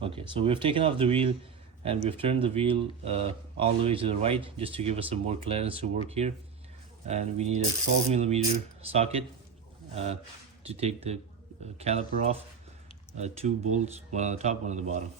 Okay, so we've taken off the wheel and we've turned the wheel all the way to the right just to give us some more clearance to work here. And we need a 12mm socket to take the caliper off. Two bolts, one on the top, one on the bottom.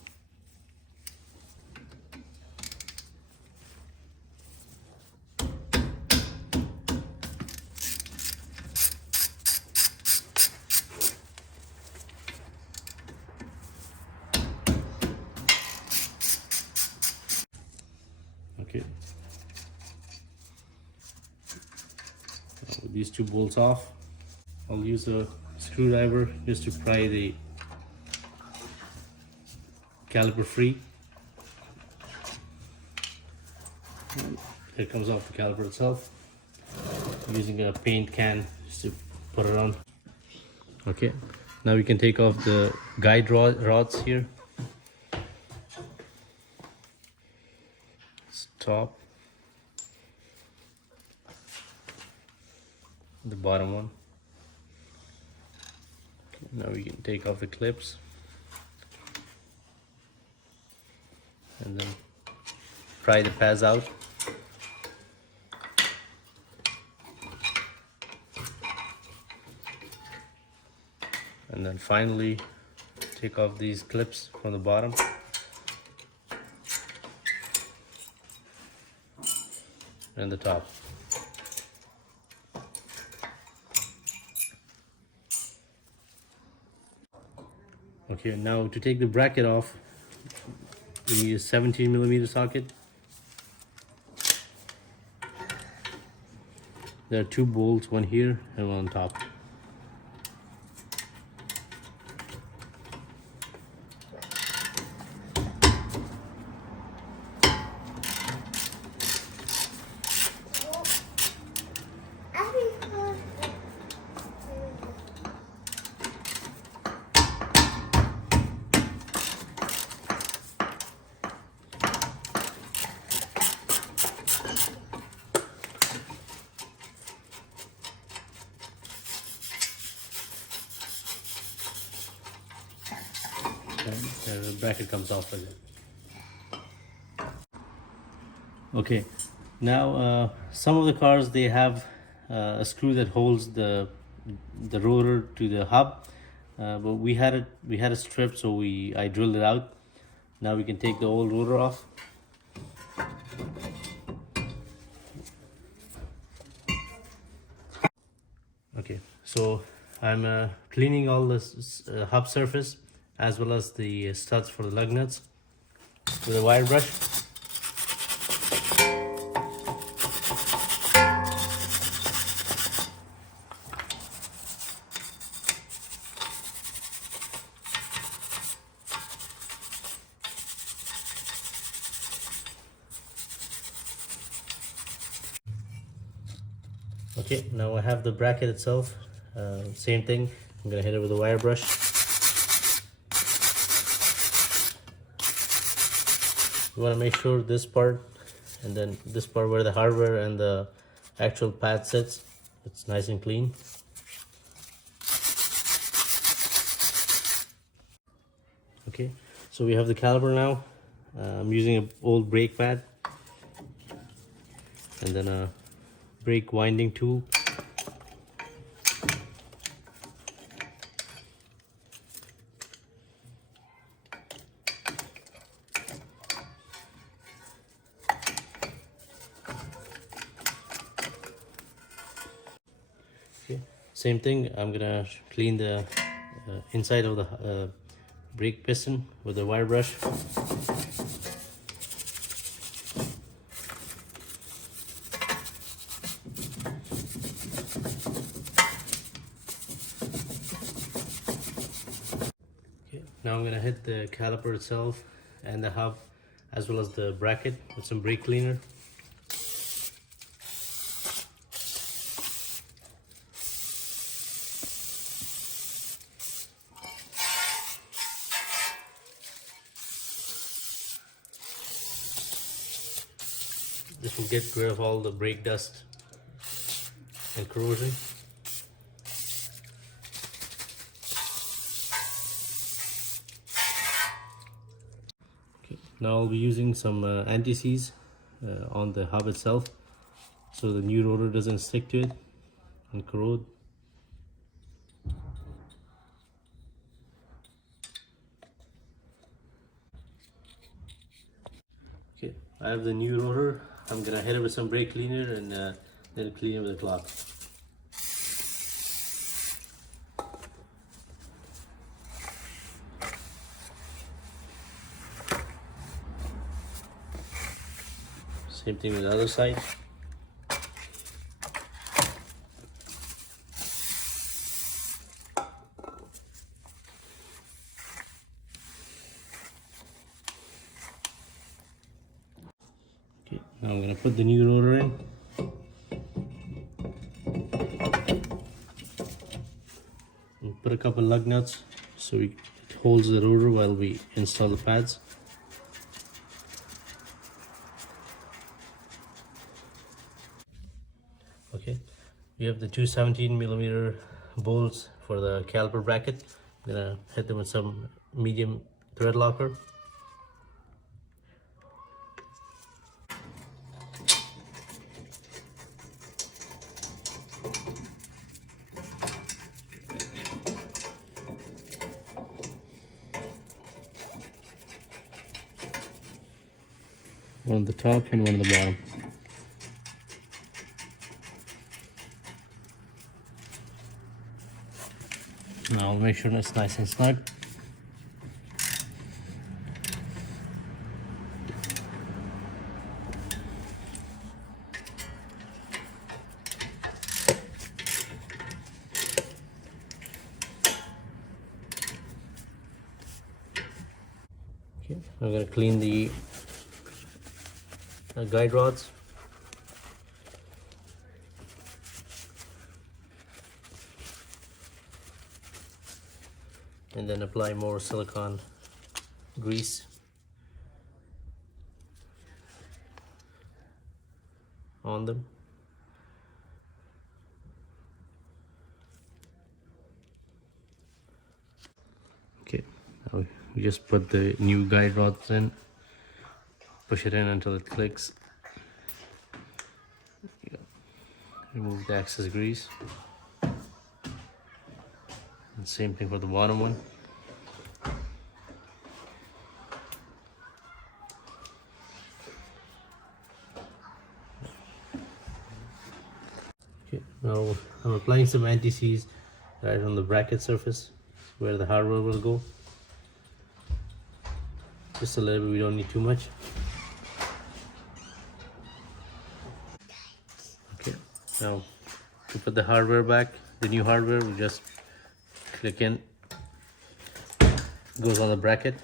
Okay. With these two bolts off, I'll use a screwdriver just to pry the caliper free. It comes off the caliper itself. I'm using a paint can just to put it on. Okay, now we can take off the guide rods here. Top, the bottom one. Okay, now we can take off the clips and then pry the pads out. And then finally take off these clips from the bottom. And the top. Okay, now to take the bracket off, we need a 17mm socket. There are two bolts, one here and one on top. The bracket comes off like that. Okay, now some of the cars, they have a screw that holds the rotor to the hub, but we had a strip, so I drilled it out. Now we can take the old rotor off. Okay, so I'm cleaning all this hub surface as well as the studs for the lug nuts with a wire brush. Okay, now I have the bracket itself. Same thing, I'm gonna hit it with a wire brush. You want to make sure this part and then this part where the hardware and the actual pad sits, it's nice and clean. Okay, so we have the caliper now. I'm using an old brake pad and then a brake winding tool. Okay, same thing, I'm gonna clean the inside of the brake piston with a wire brush. Okay, now I'm gonna hit the caliper itself and the hub as well as the bracket with some brake cleaner. This will get rid of all the brake dust and corrosion. Now I'll be using some anti-seize on the hub itself, so the new rotor doesn't stick to it and corrode. Okay, I have the new rotor. I'm gonna hit it with some brake cleaner and then clean it with a cloth. Same thing with the other side. Okay, now I'm gonna put the new rotor in. And put a couple lug nuts so it holds the rotor while we install the pads. Okay, we have the two 17mm bolts for the caliper bracket. I'm gonna hit them with some medium thread locker. One on the top and one on the bottom. Now I'll make sure it's nice and snug. Okay, I'm going to clean the guide rods. And then apply more silicone grease on them. Okay, now we just put the new guide rods in, push it in until it clicks. Remove the excess grease. And same thing for the bottom one. Okay, now I'm applying some anti-seize right on the bracket surface where the hardware will go. Just a little bit, we don't need too much. Okay, now to put the hardware back, the new hardware, we just click in, goes on the bracket,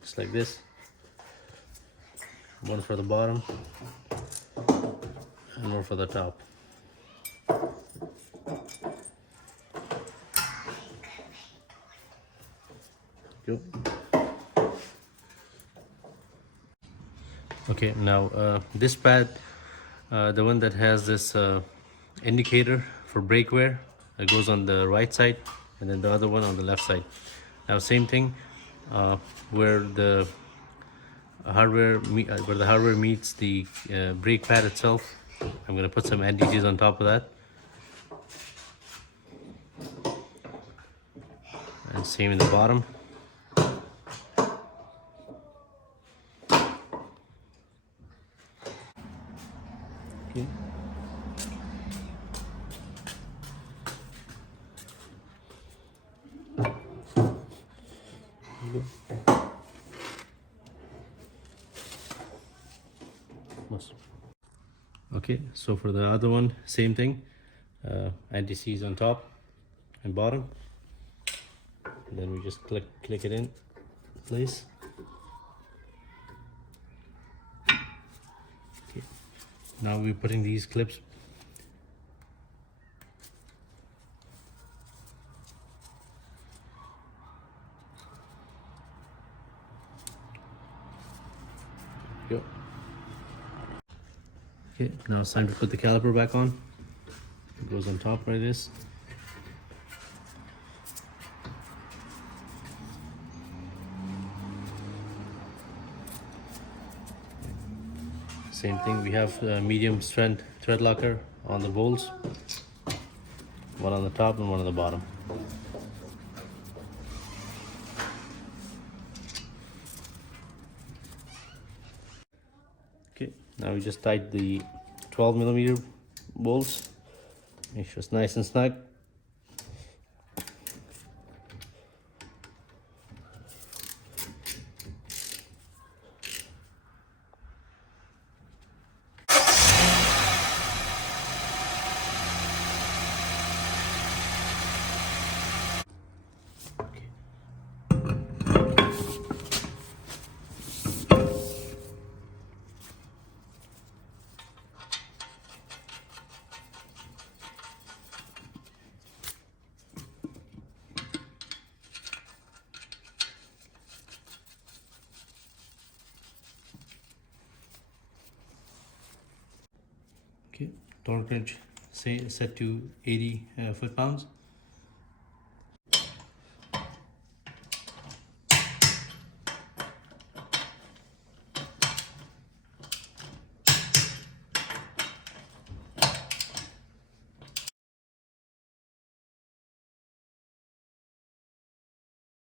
just like this. One for the bottom and one for the top. Go. Okay, now this pad, the one that has this indicator for brake wear, it goes on the right side, and then the other one on the left side. Now same thing, where the hardware meets the brake pad itself, I'm gonna put some anti-seize on top of that. And same in the bottom. Okay. Okay, so for the other one, same thing, anti-seize on top and bottom, and then we just click it in place. Okay. Now we're putting these clips. Go. Okay, now it's time to put the caliper back on. It goes on top like this. same thing. We have medium strength thread locker on the bolts, one on the top and one on the bottom. Okay, now we just tied the 12mm bolts. Make sure it's nice and snug. Okay, torque wrench set to 80 foot-pounds.